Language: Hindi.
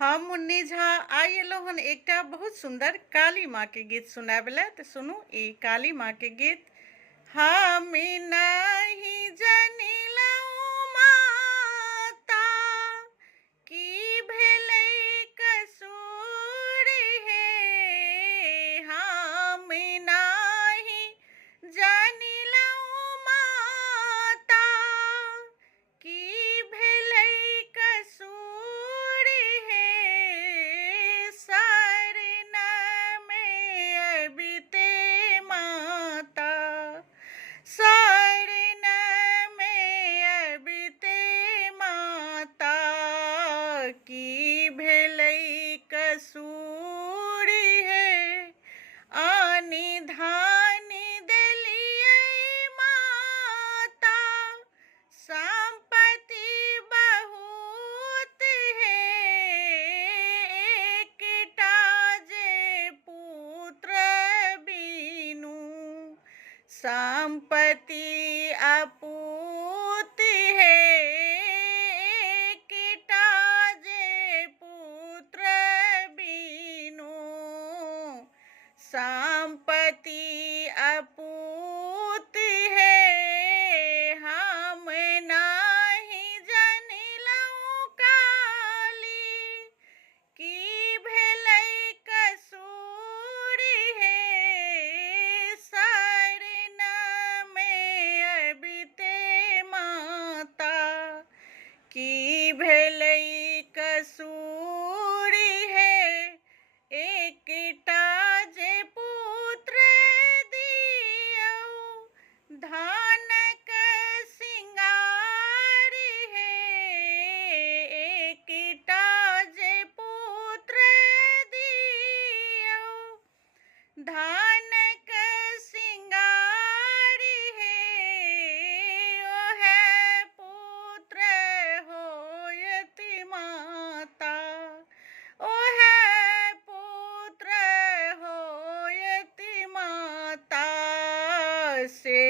हम मुन्नी झा आइ एलहुँ हन एकटा बहुत सुंदर काली माँ के गीत सुनाबे तो सुनू ई काली माँ के गीत। हम नहीं जनिलहुँ माता की भेलै कसूर हे, हम नहीं जनिलहुँ माता की भेलै कसूर हे, शरण में अबिते माता, शरण में अबिते माता की भेलै कसूर हे, आनि धानि देलियै माता, संपत्ति बहुत हे, एकटा जे पुत्र बिनु संपत्ति अपूत हे, एकटा जे पुत्र बिनु संपत्ति अपूत हे, हम नहीं जनिलहुँ काली की भेलै कसूर हे, शरण में अबिते माता की भेलै कसूर हे, एकटा जे पुत्र दियौ धानक सिंगार हे, एकटा जे पुत्र दियौ धानक सिंगार हे, ओहे पुत्र होयति माता, ओहे पुत्र होयति माता से